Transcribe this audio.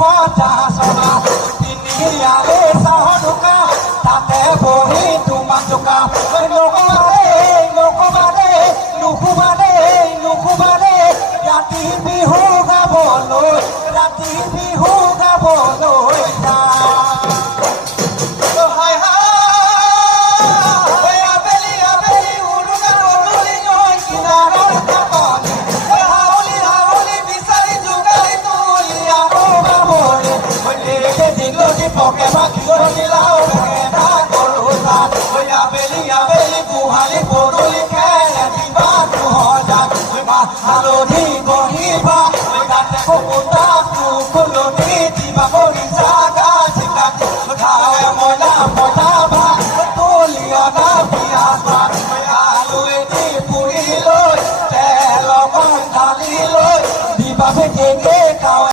কথা চলা তিনিয়াৰে চাহৰ দোকান তাতে বহি তোমাক জোকা নুশুবাৰে ৰাতি বিহু গাবলৈ